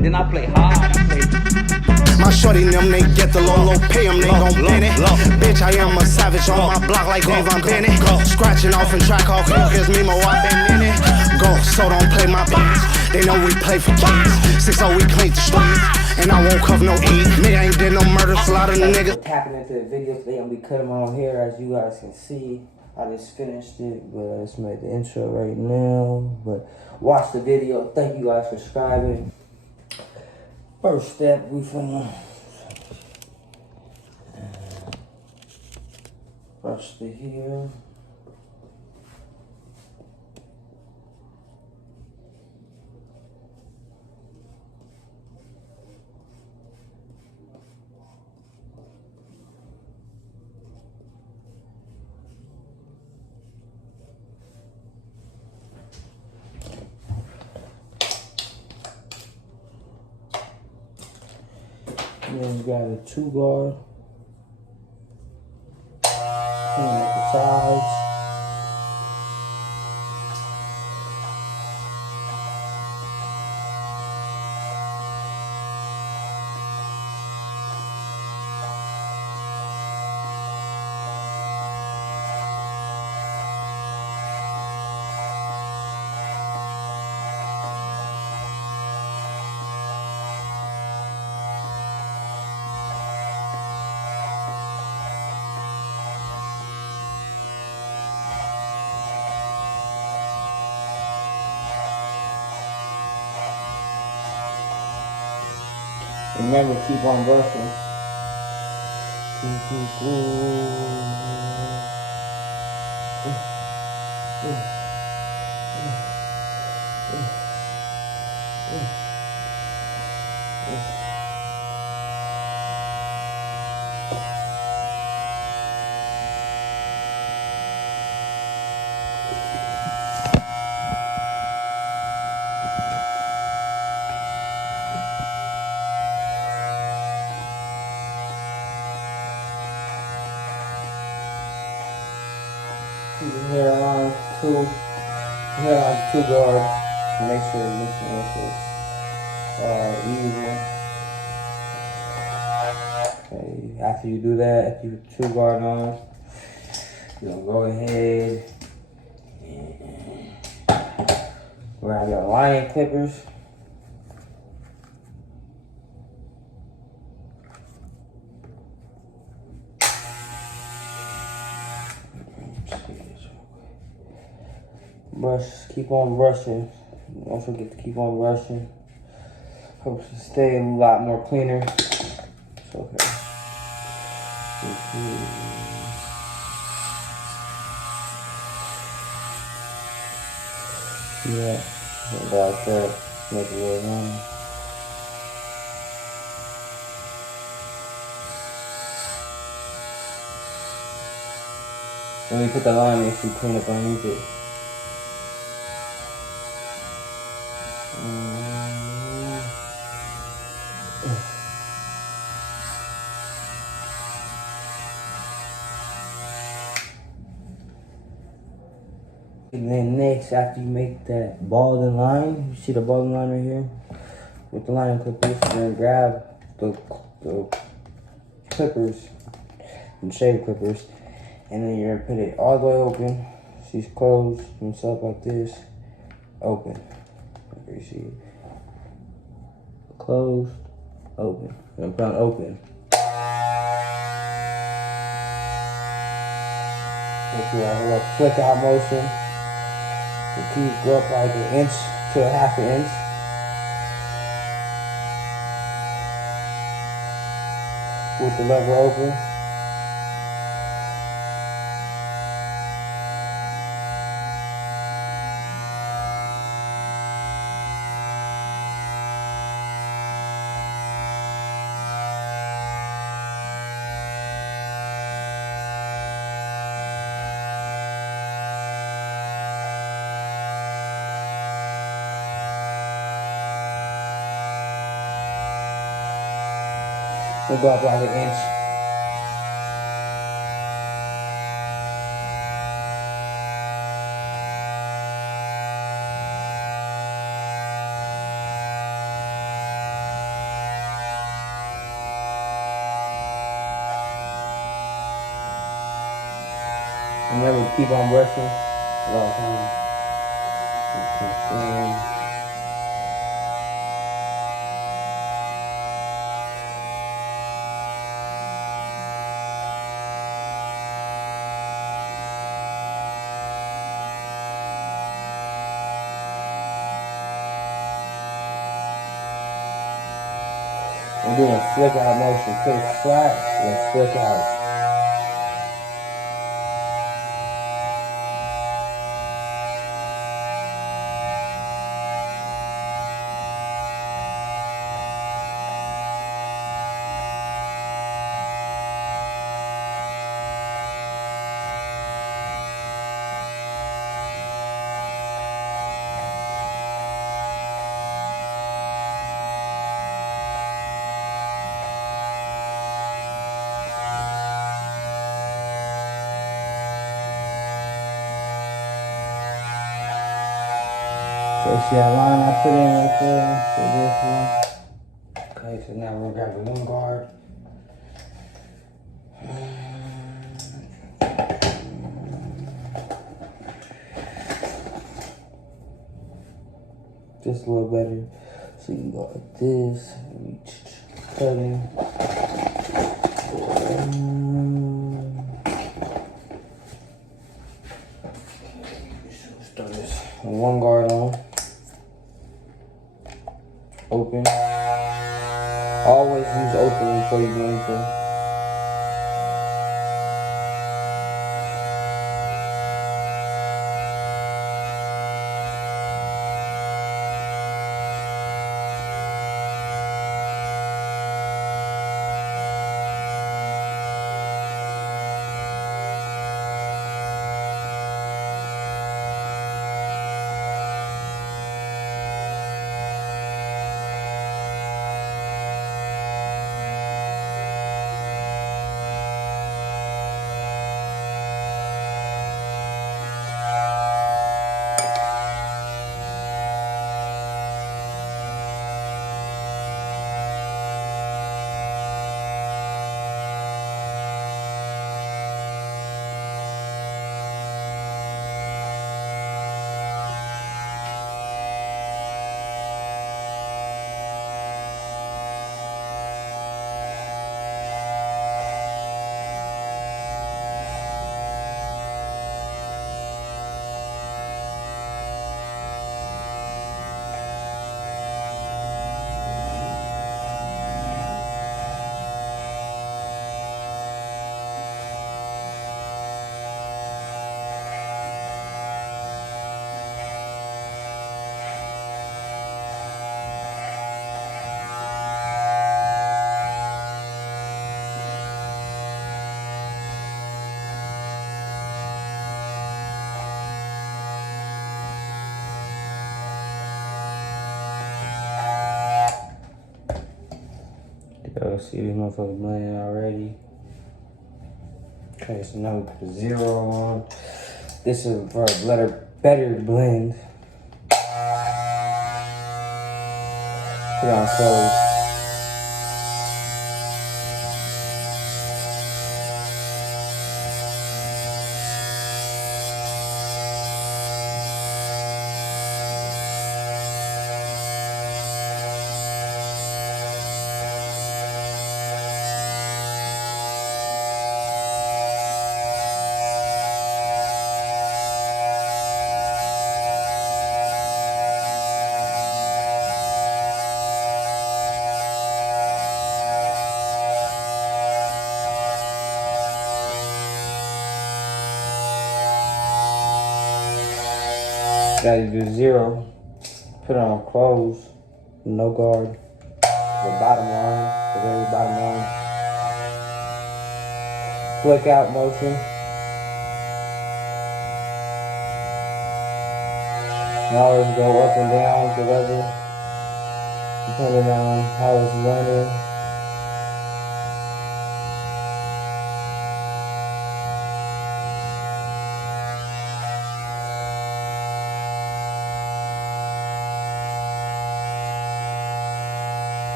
Then I play hard, I play. My shorty them, they get the low pay them, they gon' bend it. Bitch, I am a savage on my block like Dave, I'm Bennett. Scratching off and track off, cause me more, I been in it. Go, so don't play my bitch. They know we play for kids. 6-0, we clean the streets. And I won't cover no E. Nigga ain't did no murder, a lot of niggas. Tapping into the video today, I'm gonna be cutting my own hair, as you guys can see. I just finished it, but I just made the intro right now. But watch the video. Thank you guys for subscribing. First step, we finna brush the hair. And then we got a 2-guard. Clean up the sides. Remember, keep on brushing. Keep the hairline two guards. Make sure you're mixing with it even. Okay, after you do that, after you put 2-guard on, you're gonna go ahead and grab your lion clippers. Brush, keep on brushing. Don't forget to keep on brushing. Helps to stay a lot more cleaner. It's okay. Yeah, like that. Make it really long. When you put the line, make sure you clean up underneath it. And then next, after you make that balding line, you see the balding line right here? With the line clippers, then grab the clippers, and shave clippers, and then you're gonna put it all the way open. She's closed, and it's up like this, open. Okay, you see it? Closed, open. And put on open. If you have a little flick out motion, the keys go up like 1 inch to 1/2 inch. With the lever open. We'll go up like 1 inch. Remember, keep on brushing at all times. And then flick out motion. Put it flat, let's flick out. Okay, see that line I put in right there for this one? Okay, so now we're gonna grab the one guard. Just a little better. So you go like this, cutting. Start this one guard on. Open. Always use open before you do anything. Y'all see these motherfuckers blending already. Okay, so now we put a 0 on. This is for a better blend. Put it on close. Gotta do 0. Put it on close. No guard. The bottom line. The very bottom line. Flick out motion. And always go up and down with the lever, depending on how it's running.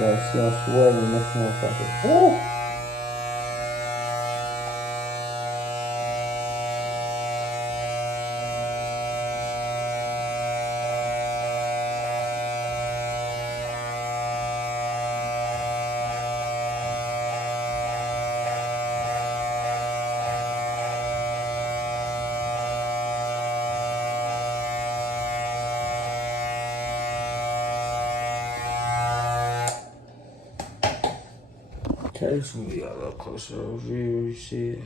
Yeah, see, I'm sweating in this motherfucker. Woo! Okay, this gonna be a little closer overview. You see it?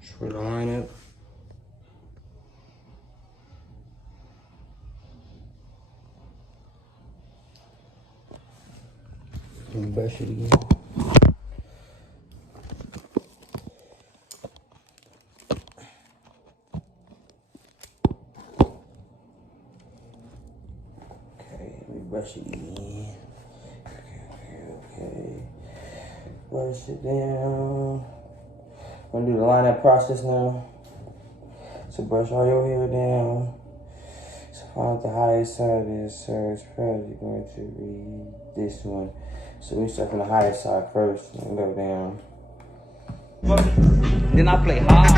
Just for the lineup. Let me brush it again. Okay, let me brush it again. Okay. Brush it down. I'm gonna do the lineup process now. So brush all your hair down. So find the highest side is, so it's probably going to be this one. So we start from the highest side first and go down. Then I play hard,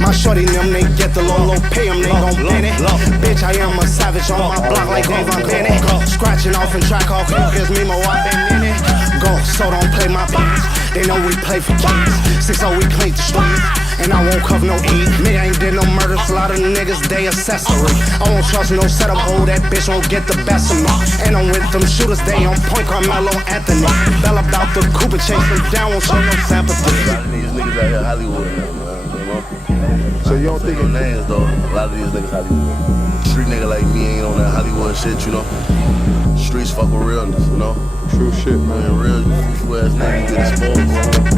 My shorty them, they get the low pay them, they gon' bend it. Bitch, I am a savage on my block like Dave on Bennett. Scratching off and track off, cause me more I been in it. Go, so don't play my beats. They know we play for kids. 6-0, we clean the streets. And I won't cover no E. Nigga ain't did no murders, a lot of niggas, they accessory. I won't trust no setup, hold that bitch won't get the best of me. And I'm with them shooters, they on point, Carmelo Anthony. Bell about the Cooper, chase them down, won't show no sympathy. A lot of these niggas out here Hollywood now, man. You know? So you don't think no names though? A lot of these niggas Hollywood. Street nigga like me ain't on that Hollywood shit, you know? Streets fuck with realness, you know? true shit, man? Man, real, you ass niggas get exposed.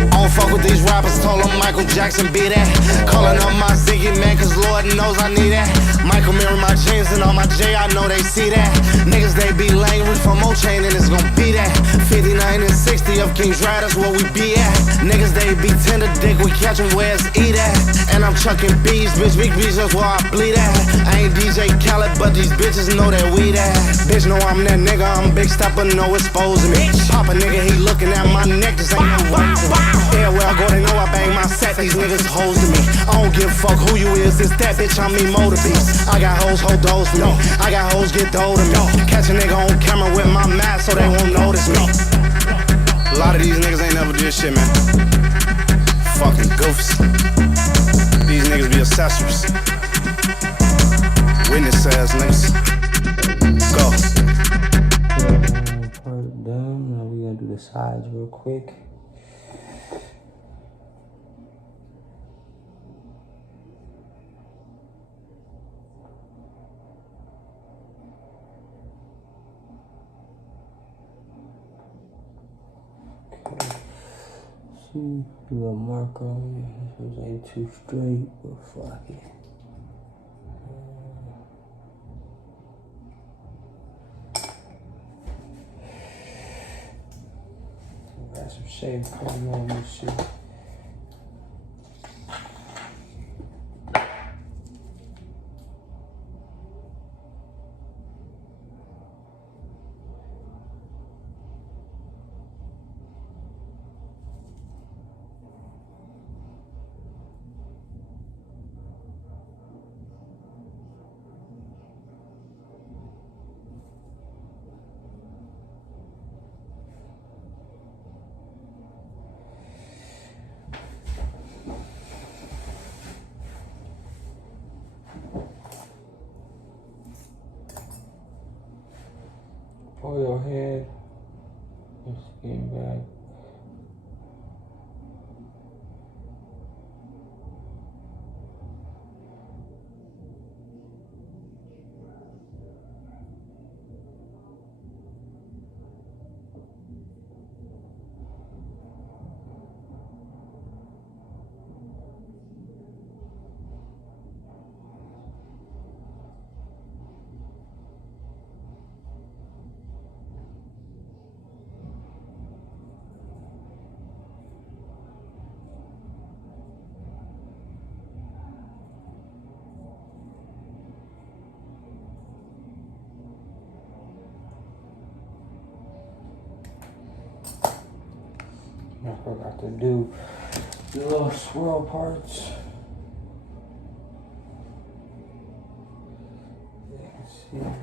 I don't fuck with these rappers, told them Michael Jackson be that. Calling up my Ziggy man, cause Lord knows I need that. Michael mirror my chains and all my J, I know they see that. Niggas, they be lame, reach for more chain and it's gon' be that. 59 and 60 of King's Riders, where we be at. Niggas, they be tender dick, we catch 'em where it's eat at. And I'm chucking bees, bitch, big bees, that's where I bleed at. I ain't DJ Khaled, but these bitches know that we that. Bitch know I'm that nigga, I'm big stepper, no exposing me. Pop a nigga, he looking at my neck, this ain't no way to me. Yeah, where I go, they know I bang my set, these niggas hoes to me. I don't give a fuck who you is, it's that bitch, I'm me motor beast. I got hoes, hold those for me. I got hoes, get dough to me. Catch a nigga on camera with my mask so they won't notice me. A lot of these niggas ain't never did shit, man. Fucking goofs. These niggas be accessories. Witness ass niggas. Go. Part done. Now we're gonna do the sides real quick. See, do a mark on it. This was ain't too straight, but fuck it. Got some shade coming on this shit. Pull your head and skin back. I got to do the little swirl parts. Yeah,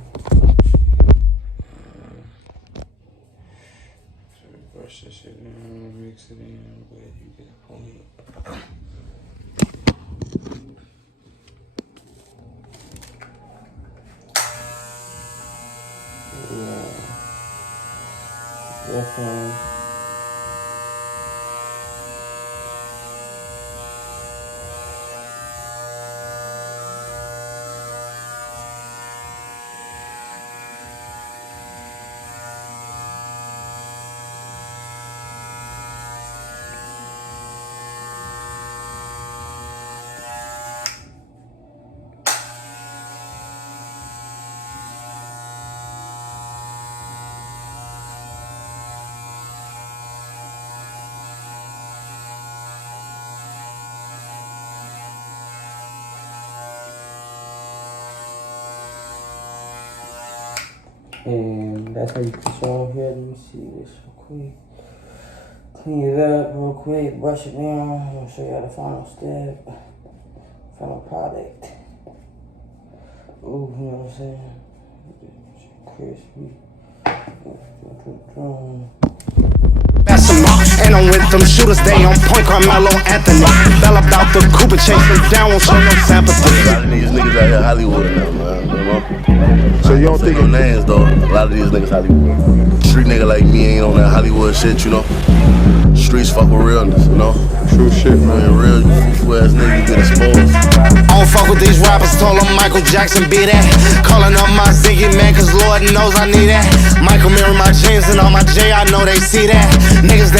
so brush this shit in, mix it in, but you get a point. Yeah. Definitely. And that's how you put it on here. Let me see this real quick. Clean it up real quick, brush it down. I'm gonna show you how the final step, final product. Ooh, you know what I'm saying? Crispy. And I'm with them shooters, they on point, Carmelo Anthony. Bell about the Cooper, chase them down, won't show no sympathy. A lot of these niggas out here Hollywood now, man. You know? So you don't think no names though? A lot of these niggas Hollywood. Street nigga like me ain't on that Hollywood shit, you know? Streets fuck with realness, you know? true shit, man? Man, real, you foo ass nigga, you get exposed. I don't fuck with these rappers, told them Michael Jackson be that. Calling up my Ziggy man, cause Lord knows I need that. Michael mirror my jeans and all my J, I know they see that. Niggas